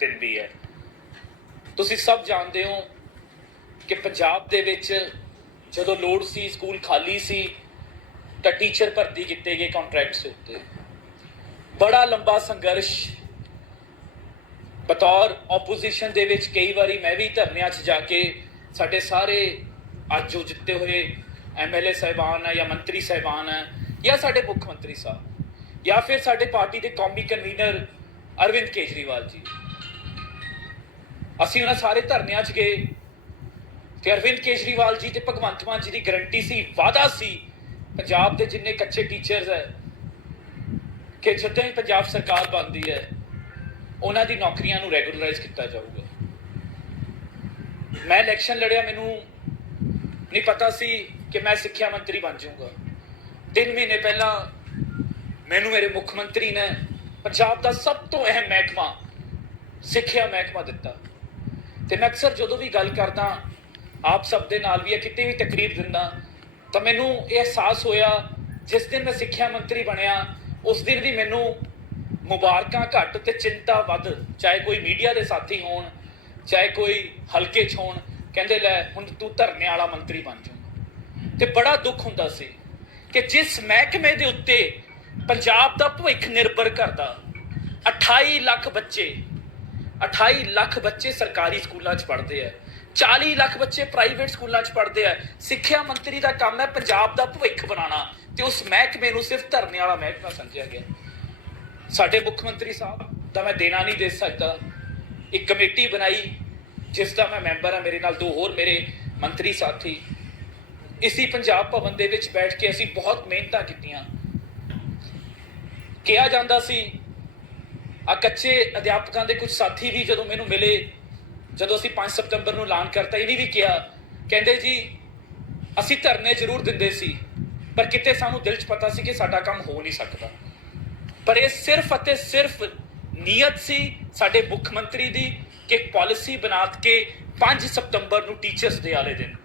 ਦਿੰਦੀ ਹੈ। ਤੁਸੀਂ ਸਭ ਜਾਣਦੇ ਹੋ ਕਿ ਪੰਜਾਬ ਦੇ ਵਿੱਚ ਜਦੋਂ ਲੋੜ ਸੀ, ਸਕੂਲ ਖਾਲੀ ਸੀ, ਤਾਂ ਟੀਚਰ ਭਰਤੀ ਕੀਤੇ ਗਏ ਕੰਟਰੈਕਟਸ ਉੱਤੇ। ਬੜਾ ਲੰਬਾ ਸੰਘਰਸ਼ ਬਤੌਰ ਆਪੋਜੀਸ਼ਨ ਦੇ ਵਿੱਚ ਕਈ ਵਾਰੀ ਮੈਂ ਵੀ ਧਰਨਿਆਂ 'ਚ ਜਾ ਕੇ ਸਾਡੇ ਸਾਰੇ ਅੱਜ ਜੋ ਜਿੱਤੇ ਹੋਏ MLA ਸਾਹਿਬਾਨ ਹੈ ਜਾਂ ਮੰਤਰੀ ਸਾਹਿਬਾਨ ਹੈ ਜਾਂ ਸਾਡੇ ਮੁੱਖ ਮੰਤਰੀ ਸਾਹਿਬ ਜਾਂ ਫਿਰ ਸਾਡੇ ਪਾਰਟੀ ਦੇ ਕੌਮੀ ਕਨਵੀਨਰ ਅਰਵਿੰਦ ਕੇਜਰੀਵਾਲ ਜੀ, ਅਸੀਂ ਉਹਨਾਂ ਸਾਰੇ ਧਰਨਿਆਂ 'ਚ ਗਏ ਤੇ ਅਰਵਿੰਦ ਕੇਜਰੀਵਾਲ ਜੀ ਤੇ ਭਗਵੰਤ ਮਾਨ ਜੀ ਦੀ ਗਰੰਟੀ ਸੀ, ਵਾਅਦਾ ਸੀ ਪੰਜਾਬ ਦੇ ਜਿੰਨੇ ਕੱਚੇ ਟੀਚਰਸ ਹੈ ਕਿ ਜਦੋਂ ਹੀ ਪੰਜਾਬ ਸਰਕਾਰ ਬਣਦੀ ਹੈ ਉਹਨਾਂ ਦੀ ਨੌਕਰੀਆਂ ਨੂੰ ਰੈਗੂਲਰਾਈਜ਼ ਕੀਤਾ ਜਾਊਗਾ। ਮੈਂ ਇਲੈਕਸ਼ਨ ਲੜਿਆ, ਮੈਨੂੰ ਨਹੀਂ ਪਤਾ ਸੀ ਕਿ ਮੈਂ ਸਿੱਖਿਆ ਮੰਤਰੀ ਬਣ ਜਾਊਂਗਾ। 3 ਮਹੀਨੇ ਪਹਿਲਾਂ ਮੈਨੂੰ ਮੇਰੇ ਮੁੱਖ ਮੰਤਰੀ ਨੇ ਪੰਜਾਬ ਦਾ ਸਭ ਤੋਂ ਅਹਿਮ ਮਹਿਕਮਾ ਸਿੱਖਿਆ ਮਹਿਕਮਾ ਦਿੱਤਾ। ਤੇ ਮੈਂ ਅਕਸਰ ਜਦੋਂ ਵੀ ਗੱਲ ਕਰਦਾ ਆਪ ਸਭ ਦੇ ਨਾਲ ਵੀ, ਕਿਤੇ ਵੀ ਤਕਰੀਰ ਦਿੰਦਾ, ਤਾਂ ਮੈਨੂੰ ਇਹ ਅਹਿਸਾਸ ਹੋਇਆ ਜਿਸ ਦਿਨ ਮੈਂ ਸਿੱਖਿਆ ਮੰਤਰੀ ਬਣਿਆ ਉਸ ਦਿਨ ਵੀ ਮੈਨੂੰ ਮੁਬਾਰਕਾਂ ਘੱਟ ਤੇ ਚਿੰਤਾ ਵੱਧ। ਚਾਹੇ ਕੋਈ ਮੀਡੀਆ ਦੇ ਸਾਥੀ ਹੋਣ, ਚਾਹੇ ਕੋਈ ਹਲਕੇ 'ਚ ਹੋਣ, ਕਹਿੰਦੇ ਲੈ ਹੁਣ ਤੂੰ ਧਰਨੇ ਵਾਲਾ ਮੰਤਰੀ ਬਣ ਜਾਊਗਾ। ਤੇ ਬੜਾ ਦੁੱਖ ਹੁੰਦਾ ਸੀ ਕਿ ਜਿਸ ਮਹਿਕਮੇ ਦੇ ਉੱਤੇ ਪੰਜਾਬ ਦਾ ਭਵਿੱਖ ਨਿਰਭਰ ਕਰਦਾ, 28 ਲੱਖ ਬੱਚੇ ਸਰਕਾਰੀ ਸਕੂਲਾਂ 'ਚ ਪੜ੍ਹਦੇ ਆ, 40 ਲੱਖ ਬੱਚੇ ਪ੍ਰਾਈਵੇਟ ਸਕੂਲਾਂ 'ਚ ਪੜ੍ਹਦੇ ਆ। ਸਿੱਖਿਆ ਮੰਤਰੀ ਦਾ ਕੰਮ ਹੈ ਪੰਜਾਬ ਦਾ ਭਵਿੱਖ ਬਣਾਉਣਾ, ਤੇ ਉਸ ਮਹਿਕਮੇ ਨੂੰ ਸਿਰਫ ਧਰਨੇ ਵਾਲਾ ਮਹਿਕਮਾ ਸਮਝਿਆ ਗਿਆ। ਸਾਡੇ ਮੁੱਖ ਮੰਤਰੀ ਸਾਹਿਬ ਦਾ ਮੈਂ ਦੇਣਾ ਨਹੀਂ ਦੇ ਸਕਦਾ। ਇੱਕ ਕਮੇਟੀ ਬਣਾਈ ਜਿਸ ਦਾ ਮੈਂ ਮੈਂਬਰ ਹਾਂ, ਮੇਰੇ ਨਾਲ 2 ਹੋਰ ਮੇਰੇ ਮੰਤਰੀ ਸਾਥੀ। ਇਸੀ ਪੰਜਾਬ ਭਵਨ ਦੇ ਵਿੱਚ ਬੈਠ ਕੇ ਅਸੀਂ ਬਹੁਤ ਮਿਹਨਤਾਂ ਕੀਤੀਆਂ। ਕਿਹਾ ਜਾਂਦਾ ਸੀ, ਆ ਕੱਚੇ ਅਧਿਆਪਕਾਂ ਦੇ ਕੁਝ ਸਾਥੀ ਵੀ ਜਦੋਂ ਮੈਨੂੰ ਮਿਲੇ, ਜਦੋਂ ਅਸੀਂ 5 ਸਤੰਬਰ ਨੂੰ ਐਲਾਨ ਕਰਤਾ, ਇਹਨੇ ਵੀ ਕਿਹਾ, ਕਹਿੰਦੇ ਜੀ ਅਸੀਂ ਧਰਨੇ ਜ਼ਰੂਰ ਦਿੰਦੇ ਸੀ ਪਰ ਕਿਤੇ ਸਾਨੂੰ ਦਿਲ 'ਚ ਪਤਾ ਸੀ ਕਿ ਸਾਡਾ ਕੰਮ ਹੋ ਨਹੀਂ ਸਕਦਾ। ਪਰ ਇਹ ਸਿਰਫ ਅਤੇ ਸਿਰਫ ਨੀਅਤ ਸੀ ਸਾਡੇ ਮੁੱਖ ਮੰਤਰੀ ਦੀ ਕਿ ਇੱਕ ਪਾਲਿਸੀ ਬਣਾ ਕੇ 5 ਸਤੰਬਰ ਨੂੰ ਟੀਚਰਸ ਡੇ ਵਾਲੇ ਦਿਨ,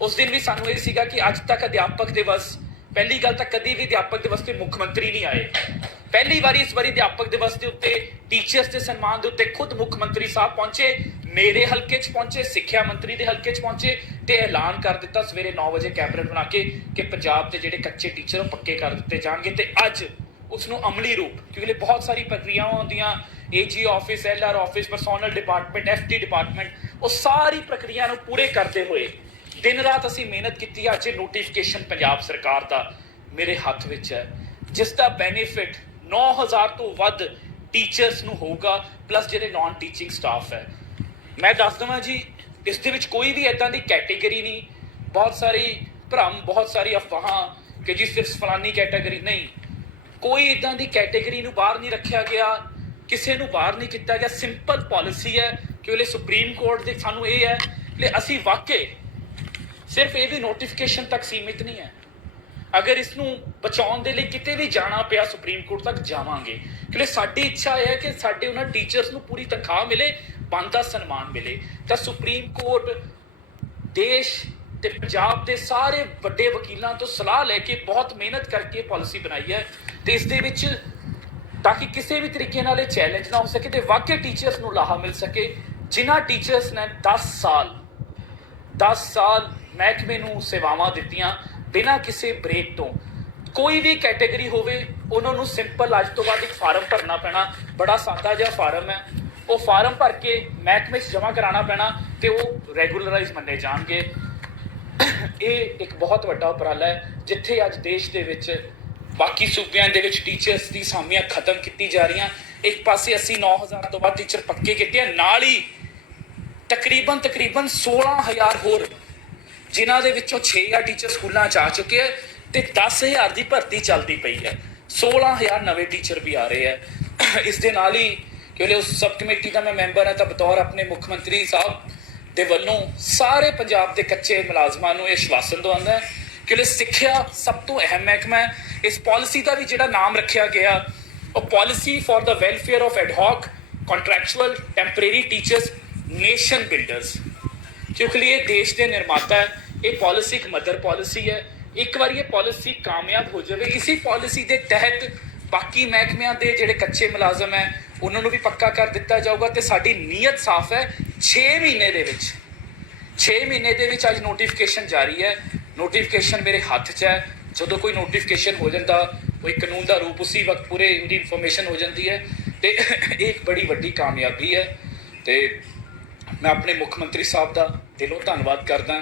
ਉਸ ਦਿਨ ਵੀ ਸਾਨੂੰ ਇਹ ਸੀਗਾ ਕਿ ਅੱਜ ਤੱਕ ਅਧਿਆਪਕ ਦਿਵਸ, ਪਹਿਲੀ ਗੱਲ ਤਾਂ ਕਦੀ ਵੀ ਅਧਿਆਪਕ ਦਿਵਸ ਤੇ ਮੁੱਖ ਮੰਤਰੀ ਨਹੀਂ ਆਏ। ਪਹਿਲੀ ਵਾਰੀ ਇਸ ਵਾਰੀ ਅਧਿਆਪਕ ਦਿਵਸ ਦੇ ਉੱਤੇ ਟੀਚਰਸ ਦੇ ਸਨਮਾਨ ਦੇ ਉੱਤੇ ਖੁਦ ਮੁੱਖ ਮੰਤਰੀ ਸਾਹਿਬ ਪਹੁੰਚੇ, ਮੇਰੇ ਹਲਕੇ 'ਚ ਪਹੁੰਚੇ, ਸਿੱਖਿਆ ਮੰਤਰੀ ਦੇ ਹਲਕੇ 'ਚ ਪਹੁੰਚੇ ਤੇ ਐਲਾਨ ਕਰ ਦਿੱਤਾ ਸਵੇਰੇ 9 ਵਜੇ ਕੈਬਨਿਟ ਬਣਾ ਕੇ ਕਿ ਪੰਜਾਬ ਦੇ ਜਿਹੜੇ ਕੱਚੇ ਟੀਚਰ ਉਹ ਪੱਕੇ ਕਰ ਦਿੱਤੇ ਜਾਣਗੇ। ਤੇ ਅੱਜ ਉਸ ਨੂੰ ਅਮਲੀ ਰੂਪ, ਕਿਉਂਕਿ ਬਹੁਤ ਸਾਰੀ ਪ੍ਰਕਿਰਿਆਵਾਂ ਹੁੰਦੀਆਂ, AG office, LR office, personnel department, FD department, ਉਹ ਸਾਰੀ ਪ੍ਰਕਿਰਿਆ ਨੂੰ ਪੂਰੇ ਕਰਦੇ ਹੋਏ ਦਿਨ ਰਾਤ ਅਸੀਂ ਮਿਹਨਤ ਕੀਤੀ। ਅੱਜ ਨੋਟੀਫਿਕੇਸ਼ਨ ਪੰਜਾਬ ਸਰਕਾਰ ਦਾ ਮੇਰੇ ਹੱਥ ਵਿੱਚ ਹੈ ਜਿਸ ਦਾ ਬੈਨੀਫਿਟ 9000 ਤੋਂ ਵੱਧ ਟੀਚਰਸ ਨੂੰ ਹੋਊਗਾ, ਪਲੱਸ ਜਿਹੜੇ ਨਾਨ ਟੀਚਿੰਗ ਸਟਾਫ ਹੈ। ਮੈਂ ਦੱਸ ਦਵਾਂ ਜੀ, ਇਸ ਦੇ ਵਿੱਚ ਕੋਈ ਵੀ ਇੱਦਾਂ ਦੀ ਕੈਟੇਗਰੀ ਨਹੀਂ, ਬਹੁਤ ਸਾਰੀ ਭਰਮ, ਬਹੁਤ ਸਾਰੀ ਅਫਵਾਹਾਂ ਕਿ ਜੀ ਸਿਰਫ ਫਲਾਨੀ ਕੈਟੇਗਰੀ, ਨਹੀਂ, ਕੋਈ ਇੱਦਾਂ ਦੀ ਕੈਟੇਗਰੀ ਨੂੰ ਬਾਹਰ ਨਹੀਂ ਰੱਖਿਆ ਗਿਆ, ਕਿਸੇ ਨੂੰ ਬਾਹਰ ਨਹੀਂ ਕੀਤਾ ਗਿਆ। ਸਿੰਪਲ ਪਾਲਿਸੀ ਹੈ ਕਿ ਉਹਲੇ ਸੁਪਰੀਮ ਕੋਰਟ ਦੇ ਸਾਨੂੰ ਇਹ ਹੈ ਕਿ ਅਸੀਂ ਵਾਕਈ ਸਿਰਫ ਇਹ ਵੀ ਨੋਟੀਫਿਕੇਸ਼ਨ ਤੱਕ ਸੀਮਿਤ ਨਹੀਂ ਹੈ। ਅਗਰ ਇਸ ਨੂੰ ਬਚਾਉਣ ਦੇ ਲਈ ਕਿਤੇ ਵੀ ਜਾਣਾ ਪਿਆ ਸੁਪਰੀਮ ਕੋਰਟ ਤੱਕ ਜਾਵਾਂਗੇ, ਕਿਉਂਕਿ ਸਾਡੀ ਇੱਛਾ ਹੈ ਕਿ ਸਾਡੇ ਉਹਨਾਂ ਟੀਚਰਸ ਨੂੰ ਪੂਰੀ ਤਨਖਾਹ ਮਿਲੇ, ਬਣਦਾ ਸਨਮਾਨ ਮਿਲੇ। ਤਾਂ ਸੁਪਰੀਮ ਕੋਰਟ ਦੇਸ਼ ਤੇ ਪੰਜਾਬ ਦੇ ਸਾਰੇ ਵੱਡੇ ਵਕੀਲਾਂ ਤੋਂ ਸਲਾਹ ਲੈ ਕੇ ਬਹੁਤ ਮਿਹਨਤ ਕਰਕੇ ਪਾਲਿਸੀ ਬਣਾਈ ਹੈ ਤੇ ਇਸ ਦੇ ਵਿੱਚ ਤਾਂ ਕਿ ਕਿਸੇ ਵੀ ਤਰੀਕੇ ਨਾਲ ਇਹ ਚੈਲੰਜ ਨਾ ਹੋ ਸਕੇ ਤੇ ਵਾਕਈ ਟੀਚਰਸ ਨੂੰ ਲਾਹਾ ਮਿਲ ਸਕੇ। ਜਿਨ੍ਹਾਂ ਟੀਚਰਸ ਨੇ 10 ਸਾਲ ਮਹਿਕਮੇ ਨੂੰ ਸੇਵਾਵਾਂ ਦਿੱਤੀਆਂ ਬਿਨਾਂ ਕਿਸੇ ਬ੍ਰੇਕ ਤੋਂ, ਕੋਈ ਵੀ ਕੈਟੇਗਰੀ ਹੋਵੇ, ਉਹਨਾਂ ਨੂੰ ਸਿੰਪਲ ਅੱਜ ਤੋਂ ਬਾਅਦ ਇੱਕ ਫਾਰਮ ਭਰਨਾ ਪੈਣਾ, ਬੜਾ ਸਾਦਾ ਜਿਹਾ ਫਾਰਮ ਹੈ, ਉਹ ਫਾਰਮ ਭਰ ਕੇ ਮਹਿਕਮੇ 'ਚ ਜਮ੍ਹਾਂ ਕਰਾਉਣਾ ਪੈਣਾ ਤੇ ਉਹ ਰੈਗੂਲਰਾਈਜ਼ ਮੰਨੇ ਜਾਣਗੇ। ਇਹ ਇੱਕ ਬਹੁਤ ਵੱਡਾ ਉਪਰਾਲਾ ਹੈ ਜਿੱਥੇ ਅੱਜ ਦੇਸ਼ ਦੇ ਵਿੱਚ ਬਾਕੀ ਸੂਬਿਆਂ ਦੇ ਵਿੱਚ ਟੀਚਰਸ ਦੀ ਅਸਾਮੀਆਂ ਖਤਮ ਕੀਤੀ ਜਾ ਰਹੀਆਂ। ਇੱਕ ਪਾਸੇ ਅਸੀਂ 9000 ਤੋਂ ਵੱਧ ਟੀਚਰ ਪੱਕੇ ਕੀਤੇ ਆ, ਨਾਲ ਹੀ ਤਕਰੀਬਨ 16000 ਹੋਰ, ਜਿਨ੍ਹਾਂ ਦੇ ਵਿੱਚੋਂ 6000 ਟੀਚਰ ਸਕੂਲਾਂ 'ਚ ਆ ਚੁੱਕੇ ਹੈ ਤੇ 10000 ਦੀ ਭਰਤੀ ਚੱਲਦੀ ਪਈ ਹੈ, 16000 ਨਵੇਂ ਟੀਚਰ ਵੀ ਆ ਰਹੇ ਹੈ। ਇਸ ਦੇ ਨਾਲ ਹੀ ਕਿਉਂਕਿ ਉਸ ਸਬ ਕਮੇਟੀ ਦਾ ਮੈਂ ਮੈਂਬਰ ਹਾਂ ਤਾਂ ਬਤੌਰ ਆਪਣੇ ਮੁੱਖ ਮੰਤਰੀ ਸਾਹਿਬ ਦੇ ਵੱਲੋਂ ਸਾਰੇ ਪੰਜਾਬ ਦੇ ਕੱਚੇ ਮੁਲਾਜ਼ਮਾਂ ਨੂੰ ਇਹ ਆਸ਼ਵਾਸਨ ਦਵਾਉਂਦਾ ਹੈ ਕਿ ਸਿੱਖਿਆ ਸਭ ਤੋਂ ਅਹਿਮ ਮਹਿਕਮਾ ਹੈ। ਇਸ ਪਾਲਿਸੀ ਦਾ ਵੀ ਜਿਹੜਾ ਨਾਮ ਰੱਖਿਆ ਗਿਆ ਉਹ policy for the welfare of ad hoc contractual temporary teachers nation builders, ਕਿਉਂਕਿ ਇਹ ਦੇਸ਼ ਦੇ ਨਿਰਮਾਤਾ ਹੈ। ਇਹ ਪਾਲਿਸੀ ਇੱਕ ਮਦਰ ਪਾਲਿਸੀ ਹੈ। ਇੱਕ ਵਾਰੀ ਇਹ ਪਾਲਿਸੀ ਕਾਮਯਾਬ ਹੋ ਜਾਵੇ, ਇਸੀ ਪਾਲਿਸੀ ਦੇ ਤਹਿਤ ਬਾਕੀ ਮਹਿਕਮਿਆਂ ਦੇ ਜਿਹੜੇ ਕੱਚੇ ਮੁਲਾਜ਼ਮ ਹੈ ਉਹਨਾਂ ਨੂੰ ਵੀ ਪੱਕਾ ਕਰ ਦਿੱਤਾ ਜਾਊਗਾ ਤੇ ਸਾਡੀ ਨੀਅਤ ਸਾਫ਼ ਹੈ 6 ਮਹੀਨੇ ਦੇ ਵਿੱਚ 6 ਮਹੀਨੇ ਦੇ ਵਿੱਚ ਅੱਜ ਨੋਟੀਫਿਕੇਸ਼ਨ ਜਾਰੀ ਹੈ। ਨੋਟੀਫਿਕੇਸ਼ਨ ਮੇਰੇ ਹੱਥ 'ਚ ਹੈ। ਜਦੋਂ ਕੋਈ ਨੋਟੀਫਿਕੇਸ਼ਨ ਹੋ ਜਾਂਦਾ ਕੋਈ ਕਾਨੂੰਨ ਦਾ ਰੂਪ ਉਸੇ ਵਕਤ ਪੂਰੇ ਉਹਦੀ ਇਨਫੋਰਮੇਸ਼ਨ ਹੋ ਜਾਂਦੀ ਹੈ ਤੇ ਇਹ ਇੱਕ ਬੜੀ ਵੱਡੀ ਕਾਮਯਾਬੀ ਹੈ ਤੇ ਮੈਂ ਆਪਣੇ ਮੁੱਖ ਮੰਤਰੀ ਸਾਹਿਬ ਦਾ ਦਿਲੋਂ ਧੰਨਵਾਦ ਕਰਦਾ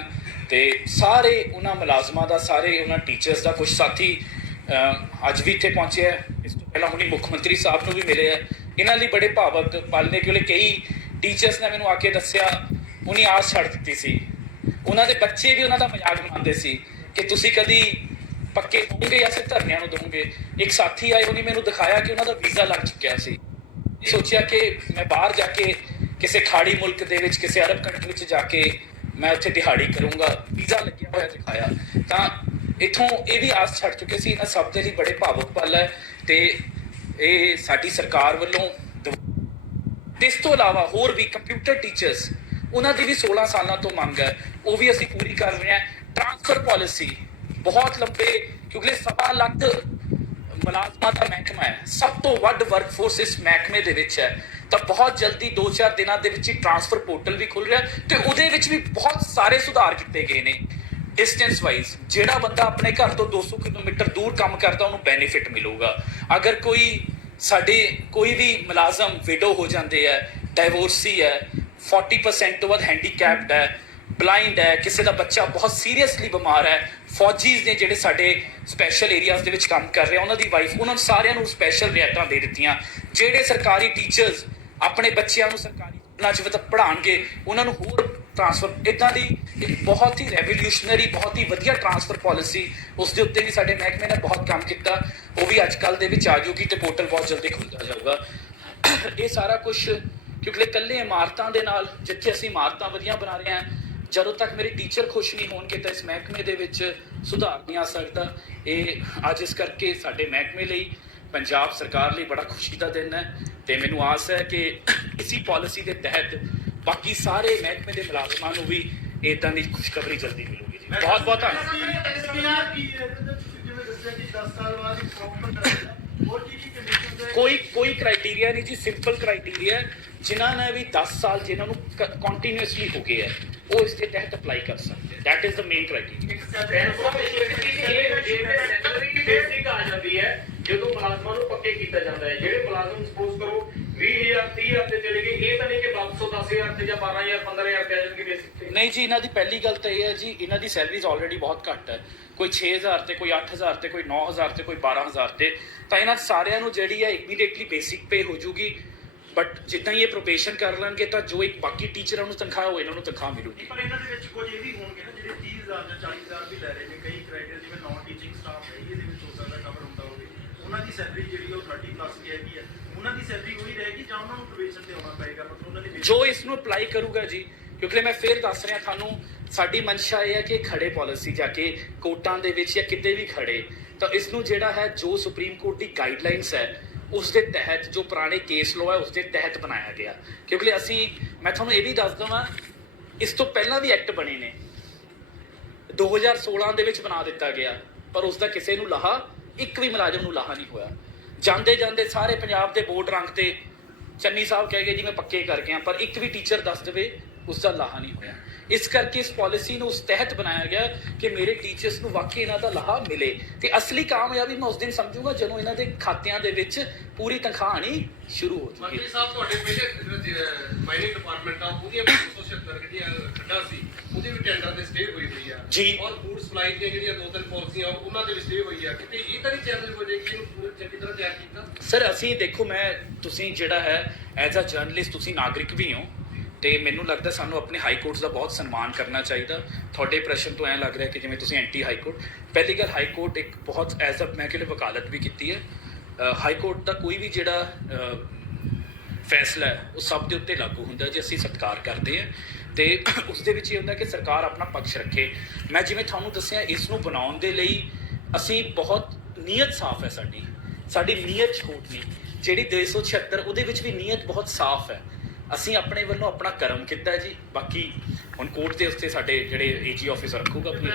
ਤੇ ਸਾਰੇ ਉਹਨਾਂ ਮੁਲਾਜ਼ਮਾਂ ਦਾ, ਸਾਰੇ ਉਹਨਾਂ ਟੀਚਰਸ ਦਾ। ਕੁਝ ਸਾਥੀ ਅੱਜ ਵੀ ਇੱਥੇ ਪਹੁੰਚੇ ਹੈ, ਇਸ ਤੋਂ ਪਹਿਲਾਂ ਹੁਣੀ ਮੁੱਖ ਮੰਤਰੀ ਸਾਹਿਬ ਨੂੰ ਵੀ ਮਿਲੇ ਹੈ। ਇਹਨਾਂ ਲਈ ਬੜੇ ਭਾਵਕ ਪਲ ਨੇ ਕਿਉਂਕਿ ਕਈ ਟੀਚਰਸ ਨੇ ਮੈਨੂੰ ਆ ਕੇ ਦੱਸਿਆ ਉਹਨੀ ਆਸ ਛੱਡ ਦਿੱਤੀ ਸੀ। ਉਹਨਾਂ ਦੇ ਬੱਚੇ ਵੀ ਉਹਨਾਂ ਦਾ ਮਜ਼ਾਕ ਬਣਾਉਂਦੇ ਸੀ ਕਿ ਤੁਸੀਂ ਕਦੀ ਪੱਕੇ ਹੋਵੋਗੇ ਜਾਂ ਫਿਰ ਧਰਨਿਆਂ ਨੂੰ ਦੋਗੇ। ਇੱਕ ਸਾਥੀ ਆਏ, ਉਹਨੇ ਮੈਨੂੰ ਦਿਖਾਇਆ ਕਿ ਉਹਨਾਂ ਦਾ ਵੀਜ਼ਾ ਲੱਗ ਚੁੱਕਿਆ ਸੀ। ਸੋਚਿਆ ਕਿ ਮੈਂ ਬਾਹਰ ਜਾ ਕੇ ਕਿਸੇ ਖਾੜੀ ਮੁਲਕ ਦੇ ਵਿੱਚ, ਕਿਸੇ ਅਰਬ ਕੰਟਰੀ ਵਿੱਚ ਜਾ ਕੇ ਮੈਂ ਉੱਥੇ ਦਿਹਾੜੀ ਕਰੂੰਗਾ, ਵੀਜ਼ਾ ਲੱਗਿਆ ਹੋਇਆ ਦਿਖਾਇਆ ਤਾਂ ਇੱਥੋਂ ਇਹ ਵੀ ਆਸ ਛੱਡ ਚੁੱਕੇ ਸੀ। ਇਹਨਾਂ ਸਭ ਦੇ ਲਈ ਬੜੇ ਭਾਵੁਕ ਪਲ ਹੈ ਤੇ ਇਹ ਸਾਡੀ ਸਰਕਾਰ ਵੱਲੋਂ। ਇਸ ਤੋਂ ਇਲਾਵਾ ਹੋਰ ਵੀ ਕੰਪਿਊਟਰ ਟੀਚਰਸ, ਉਹਨਾਂ ਦੀ ਵੀ 16 ਸਾਲਾਂ ਤੋਂ ਮੰਗ ਹੈ, ਉਹ ਵੀ ਅਸੀਂ ਪੂਰੀ ਕਰ ਰਹੇ ਹਾਂ। ਟ੍ਰਾਂਸਫਰ ਪਾਲਿਸੀ ਬਹੁਤ ਲੰਬੇ, ਕਿਉਂਕਿ 1.25 ਲੱਖ ਮੁਲਾਜ਼ਮਾਂ ਦਾ ਮਹਿਕਮਾ ਹੈ, ਸਭ ਤੋਂ ਵੱਧ ਵਰਕਫੋਰਸ ਇਸ ਮਹਿਕਮੇ ਦੇ ਵਿੱਚ ਹੈ ਤਾਂ ਬਹੁਤ ਜਲਦੀ 2-4 ਦਿਨਾਂ ਦੇ ਵਿੱਚ ਹੀ ਟ੍ਰਾਂਸਫਰ ਪੋਰਟਲ ਵੀ ਖੁੱਲ ਰਿਹਾ ਤੇ ਉਹਦੇ ਵਿੱਚ ਵੀ ਬਹੁਤ ਸਾਰੇ ਸੁਧਾਰ ਕੀਤੇ ਗਏ ਨੇ। ਡਿਸਟੈਂਸ ਵਾਈਜ਼ ਜਿਹੜਾ ਬੰਦਾ ਆਪਣੇ ਘਰ ਤੋਂ 200 ਕਿਲੋਮੀਟਰ ਦੂਰ ਕੰਮ ਕਰਦਾ ਉਹਨੂੰ ਬੈਨੀਫਿਟ ਮਿਲੂਗਾ। ਅਗਰ ਕੋਈ ਵੀ ਮੁਲਾਜ਼ਮ ਵਿਡੋ ਹੋ ਜਾਂਦੇ ਹੈ, ਡਾਈਵੋਰਸੀ ਹੈ, 40% ਤੋਂ ਵੱਧ ਹੈਂਡੀਕੈਪਡ ਹੈ, ਬਲਾਈਂਡ ਹੈ, ਕਿਸੇ ਦਾ ਬੱਚਾ ਬਹੁਤ ਸੀਰੀਅਸਲੀ ਬਿਮਾਰ ਹੈ, ਫੌਜੀਜ਼ ਨੇ ਜਿਹੜੇ ਸਾਡੇ ਸਪੈਸ਼ਲ ਏਰੀਆਜ਼ ਦੇ ਵਿੱਚ ਕੰਮ ਕਰ ਰਹੇ, ਉਹਨਾਂ ਦੀ ਵਾਈਫ, ਉਹਨਾਂ ਸਾਰਿਆਂ ਨੂੰ ਸਪੈਸ਼ਲ ਰਿਆਇਤਾਂ ਦੇ ਦਿੱਤੀਆਂ। ਜਿਹੜੇ ਸਰਕਾਰੀ ਟੀਚਰਸ ਆਪਣੇ ਬੱਚਿਆਂ ਨੂੰ ਸਰਕਾਰੀ ਸਕੂਲਾਂ 'ਚ ਪੜ੍ਹਾਉਣਗੇ ਉਹਨਾਂ ਨੂੰ ਹੋਰ ਟ੍ਰਾਂਸਫਰ, ਇੱਦਾਂ ਦੀ ਇੱਕ ਬਹੁਤ ਹੀ ਰੈਵੋਲਿਊਸ਼ਨਰੀ, ਬਹੁਤ ਹੀ ਵਧੀਆ ਟ੍ਰਾਂਸਫਰ ਪਾਲਿਸੀ, ਉਸ ਦੇ ਉੱਤੇ ਵੀ ਸਾਡੇ ਮਹਿਕਮੇ ਨੇ ਬਹੁਤ ਕੰਮ ਕੀਤਾ। ਉਹ ਵੀ ਅੱਜ ਕੱਲ੍ਹ ਦੇ ਵਿੱਚ ਆ ਜਾਊਗੀ ਤੇ ਪੋਰਟਲ ਬਹੁਤ ਜਲਦੀ ਖੁੱਲ੍ਹਦਾ ਜਾਊਗਾ। ਇਹ ਸਾਰਾ ਕੁਛ ਕਿਉਂਕਿ ਇਕੱਲੇ ਇਮਾਰਤਾਂ ਦੇ ਨਾਲ, ਜਿੱਥੇ ਅਸੀਂ ਇਮਾਰਤਾਂ ਵਧੀਆ ਬਣਾ ਰਹੇ ਹਾਂ, ਜਦੋਂ ਤੱਕ ਮੇਰੇ ਟੀਚਰ ਖੁਸ਼ ਨਹੀਂ ਹੋਣਗੇ ਤਾਂ ਇਸ ਮਹਿਕਮੇ ਦੇ ਵਿੱਚ ਸੁਧਾਰ ਨਹੀਂ ਆ ਸਕਦਾ। ਇਹ ਅੱਜ ਇਸ ਕਰਕੇ ਸਾਡੇ ਮਹਿਕਮੇ ਲਈ, ਪੰਜਾਬ ਸਰਕਾਰ ਲਈ ਬੜਾ ਖੁਸ਼ੀ ਦਾ ਦਿਨ ਹੈ ਤੇ ਮੈਨੂੰ ਆਸ ਹੈ ਕਿ ਇਸੀ ਪਾਲਿਸੀ ਦੇ ਤਹਿਤ ਬਾਕੀ ਸਾਰੇ ਮਹਿਕਮੇ ਦੇ ਮੁਲਾਜ਼ਮਾਂ ਨੂੰ ਵੀ ਇੱਦਾਂ ਦੀ ਖੁਸ਼ਖਬਰੀ ਜਲਦੀ ਮਿਲੂਗੀ ਜੀ। ਬਹੁਤ ਬਹੁਤ ਧੰਨਵਾਦ। ਕੋਈ ਕ੍ਰਾਈਟੇਰੀਆ ਨਹੀਂ ਜੀ, ਸਿੰਪਲ ਕ੍ਰਾਈਟੇਰੀਆ। ਜਿਨ੍ਹਾਂ ਨੇ ਵੀ 10 ਸਾਲ ਜਿਹਨਾਂ ਨੂੰ ਕੰਟੀਨਿਊਸਲੀ ਹੋ ਗਏ ਹੈ ਉਹ ਇਸ ਦੇ ਤਹਿਤ ਅਪਲਾਈ ਕਰ ਸਕਦੇ। That is the main criteria. ਆ ਜਾਂਦੀ ਹੈ ਜਦੋਂ ਮੁਲਾਜ਼ਮਾਂ ਨੂੰ ਪੱਕੇ ਕੀਤਾ ਜਾਂਦਾ ਹੈ। ਜਿਹੜੇ ਮੁਲਾਜ਼ਮ ਸਪੋਜ਼ ਕਰੋ 20,000 30,000 ਤੇ ਚਲੇ ਗਏ, ਇਹ ਤਾਂ ਨਹੀਂ ਕਿ 10,000 ਤੇ ਜਾਂ 12,000 15,000 ਤੇ ਆ ਜਾਣਗੇ ਬੇਸਿਕ ਤੇ। ਨਹੀਂ ਜੀ, ਇਹਨਾਂ ਦੀ ਪਹਿਲੀ ਗੱਲ ਤਾਂ ਇਹ ਹੈ ਜੀ, ਇਹਨਾਂ ਦੀ ਸੈਲਰੀਜ਼ ਆਲਰੇਡੀ ਬਹੁਤ ਘੱਟ ਹੈ। ਕੋਈ 6,000 ਤੇ, ਕੋਈ 8,000 ਤੇ, ਕੋਈ 9,000 ਤੇ, ਕੋਈ 12,000 ਤੇ। ਤਾਂ ਇਹਨਾਂ ਸਾਰਿਆਂ ਨੂੰ ਜਿਹੜੀ ਹੈ ਇਮੀਡੀਏਟਲੀ ਬੇਸਿਕ ਪੇ ਹੋ ਜੂਗੀ। ਬਟ ਜਿੱਦਾਂ ਹੀ ਇਹ ਪ੍ਰੋਬੇਸ਼ਨ ਕਰ ਲੈਣਗੇ ਤਾਂ ਜੋ ਇੱਕ ਬਾਕੀ ਟੀਚਰਾਂ ਨੂੰ ਤਨਖਾਹ ਹੋ, ਇਹਨਾਂ ਨੂੰ ਤਨਖਾਹ ਮਿਲੂਗੀ। ਪਰ ਇਹਨਾਂ ਦੇ ਵਿੱਚ ਕੁਝ ਇਹ ਵੀ ਹੋਣਗੇ ਨਾ ਜਿਹੜੇ 30,000 ਜਾਂ 40,000 ਵੀ ਲੈ ਰਹੇ ਨੇ। ਕਈ ਕ੍ਰਾਈਟੇਰੀਆ ਜਿਵੇਂ ਨਾਨ ਟੀਚਿੰਗ ਸਟਾਫ ਹੈ, ਇਹਦੇ ਵਿੱਚ ਹੋ ਸਕਦਾ ਕਵਰ ਹੁੰਦਾ ਹੋਵੇ। ਉਹਨਾਂ ਦੀ ਸੈਲਰੀ ਜਿਹੜੀ ਉਹ 30+ ਕੀ ਹੈਗੀ ਹੈ, ਉਹਨਾਂ ਦੀ ਸੈਲਰੀ ਉਹੀ ਰਹੇਗੀ ਜਾਂ ਉਹਨਾਂ ਨੂੰ ਪ੍ਰੋਬੇਸ਼ਨ ਤੇ ਆਉਣਾ ਪਏਗਾ? ਮਤਲਬ ਉਹਨਾਂ ਦੀ ਜੋ ਇਸ ਨੂੰ ਅਪਲਾਈ ਕਰੂਗਾ ਜੀ, ਕਿਉਂਕਿ ਮੈਂ ਫਿਰ ਦੱਸ ਰਿਹਾ ਤੁਹਾਨੂੰ, ਸਾਡੀ ਮਨਸ਼ਾ ਇਹ ਹੈ ਕਿ ਖੜੇ ਪਾਲਿਸੀ ਜਾ ਕੇ ਕੋਰਟਾਂ ਦੇ ਵਿੱਚ ਜਾਂ ਕਿਤੇ ਵੀ ਖੜੇ ਤਾਂ ਇਸ ਨੂੰ ਜਿਹੜਾ ਹੈ ਜੋ ਸੁਪਰੀਮ ਕੋਰਟ ਦੀ ਗਾਈਡਲਾਈਨਸ ਹੈ ਉਸ ਦੇ ਤਹਿਤ, ਜੋ ਪੁਰਾਣੇ ਕੇਸ ਲੋ ਹੈ ਉਸ ਦੇ ਤਹਿਤ ਬਣਾਇਆ ਗਿਆ। ਕਿਉਂਕਿ ਮੈਂ ਤੁਹਾਨੂੰ ਇਹ ਵੀ ਦੱਸ ਦਵਾਂ, ਇਸ ਤੋਂ ਪਹਿਲਾਂ ਵੀ ਐਕਟ ਬਣੇ ਨੇ, 2016 ਦੇ ਵਿੱਚ ਬਣਾ ਦਿੱਤਾ ਗਿਆ, ਪਰ ਉਸ ਦਾ ਕਿਸੇ ਨੂੰ ਲਾਹਾ, ਇੱਕ ਵੀ ਮੁਲਾਜ਼ਮ ਨੂੰ ਲਾਹਾ ਨਹੀਂ ਹੋਇਆ। ਜਾਂਦੇ ਜਾਂਦੇ ਸਾਰੇ ਪੰਜਾਬ ਦੇ ਬੋਰਡ ਰੰਗ ਤੇ ਚੰਨੀ ਸਾਹਿਬ ਕਹਿ ਗਏ ਜੀ ਮੈਂ ਪੱਕੇ ਕਰ ਗਿਆ, ਪਰ ਇੱਕ ਵੀ ਟੀਚਰ ਦੱਸ ਦੇਵੇ ਉਸ ਦਾ ਲਾਹਾ ਨਹੀਂ ਹੋਇਆ। ਇਸ ਕਰਕੇ ਇਸ ਪਾਲਿਸੀ ਨੂੰ ਉਸ ਤਹਿਤ ਬਣਾਇਆ ਗਿਆ ਕਿ ਮੇਰੇ ਟੀਚਰਸ ਨੂੰ ਵਾਕਈ ਇਹਨਾਂ ਦਾ ਲਾਹਾ ਮਿਲੇ ਤੇ ਅਸਲੀ ਕਾਮਯਾਬੀ ਮੈਂ ਉਸ ਦਿਨ ਸਮਝੂਗਾ ਜਦੋਂ ਇਹਨਾਂ ਦੇ ਖਾਤਿਆਂ ਦੇ ਵਿੱਚ ਪੂਰੀ ਤਨਖਾਹ ਆਣੀ ਸ਼ੁਰੂ ਹੋ ਚੁੱਕੀ। ਮੰਤਰੀ ਸਾਹਿਬ, ਤੁਹਾਡੇ ਪਹਿਲੇ ਮਾਈਨਿੰਗ ਡਿਪਾਰਟਮੈਂਟ ਆ, ਉਹਦੀਆਂ 276 ਜਿਹੜੀਆਂ ਖੱਡਾਂ ਸੀ ਉਹਦੀ ਵੀ ਟੈਂਡਰ ਤੇ ਸਟੇ ਹੋਈ ਹੋਈ ਆ ਜੀ, ਔਰ ਫੂਡ ਸਪਲਾਈ ਦੀਆਂ ਜਿਹੜੀਆਂ 2-3 ਪਾਲਿਸੀਆਂ ਉਹਨਾਂ ਦੇ ਵੀ ਸਟੇ ਹੋਈ ਆ। ਕਿਤੇ ਇਹ ਤਾਂ ਨਹੀਂ ਚੈਲੰਜ ਹੋ ਜਾਏਗੀ ਇਹਨੂੰ ਪੂਰੀ ਚੰਗੀ ਤਰ੍ਹਾਂ ਤਿਆਰ ਕੀਤਾ? ਸਰ ਅਸੀਂ ਦੇਖੋ, ਤੁਸੀਂ ਜਿਹੜਾ ਹੈ ਐਜ਼ ਅ ਜਰਨਲਿਸਟ, ਤੁਸੀਂ ਨਾਗਰਿਕ ਵੀ ਹੋ ਤੇ ਮੈਨੂੰ ਲੱਗਦਾ ਸਾਨੂੰ ਆਪਣੇ ਹਾਈ ਕੋਰਟਸ ਦਾ ਬਹੁਤ ਸਨਮਾਨ ਕਰਨਾ ਚਾਹੀਦਾ। ਤੁਹਾਡੇ ਪ੍ਰਸ਼ਨ ਤੋਂ ਐਂ ਲੱਗ ਰਿਹਾ ਕਿ ਜਿਵੇਂ ਤੁਸੀਂ ਐਂਟੀ ਹਾਈ ਕੋਰਟ। ਪਹਿਲੀ ਗੱਲ, ਹਾਈ ਕੋਰਟ ਇੱਕ ਬਹੁਤ ਐਜ਼ ਅ ਮੈਂ ਕਿਹਾ ਵਕਾਲਤ ਵੀ ਕੀਤੀ ਹੈ। ਹਾਈ ਕੋਰਟ ਦਾ ਕੋਈ ਵੀ ਜਿਹੜਾ ਫੈਸਲਾ ਹੈ ਉਹ ਸਭ ਦੇ ਉੱਤੇ ਲਾਗੂ ਹੁੰਦਾ ਜੀ, ਅਸੀਂ ਸਤਿਕਾਰ ਕਰਦੇ ਹਾਂ ਤੇ ਉਸ ਦੇ ਵਿੱਚ ਇਹ ਹੁੰਦਾ ਕਿ ਸਰਕਾਰ ਆਪਣਾ ਪੱਖ ਰੱਖੇ। ਮੈਂ ਜਿਵੇਂ ਤੁਹਾਨੂੰ ਦੱਸਿਆ, ਇਸ ਨੂੰ ਬਣਾਉਣ ਦੇ ਲਈ ਅਸੀਂ ਬਹੁਤ ਨੀਅਤ ਸਾਫ਼ ਹੈ ਸਾਡੀ ਨੀਅਤ ਛੋਟ ਨਹੀਂ। ਜਿਹੜੀ 276 ਉਹਦੇ ਵਿੱਚ ਵੀ ਨੀਅਤ ਬਹੁਤ ਸਾਫ਼ ਹੈ। ਅਸੀਂ ਆਪਣੇ ਵੱਲੋਂ ਆਪਣਾ ਕਰਮ ਕੀਤਾ ਜੀ, ਬਾਕੀ ਹੁਣ ਕੋਰਟ ਦੇ ਉੱਤੇ ਸਾਡੇ ਜਿਹੜੇ AG ਆਫਿਸਰ ਰੱਖੂਗਾ ਆਪਣੀ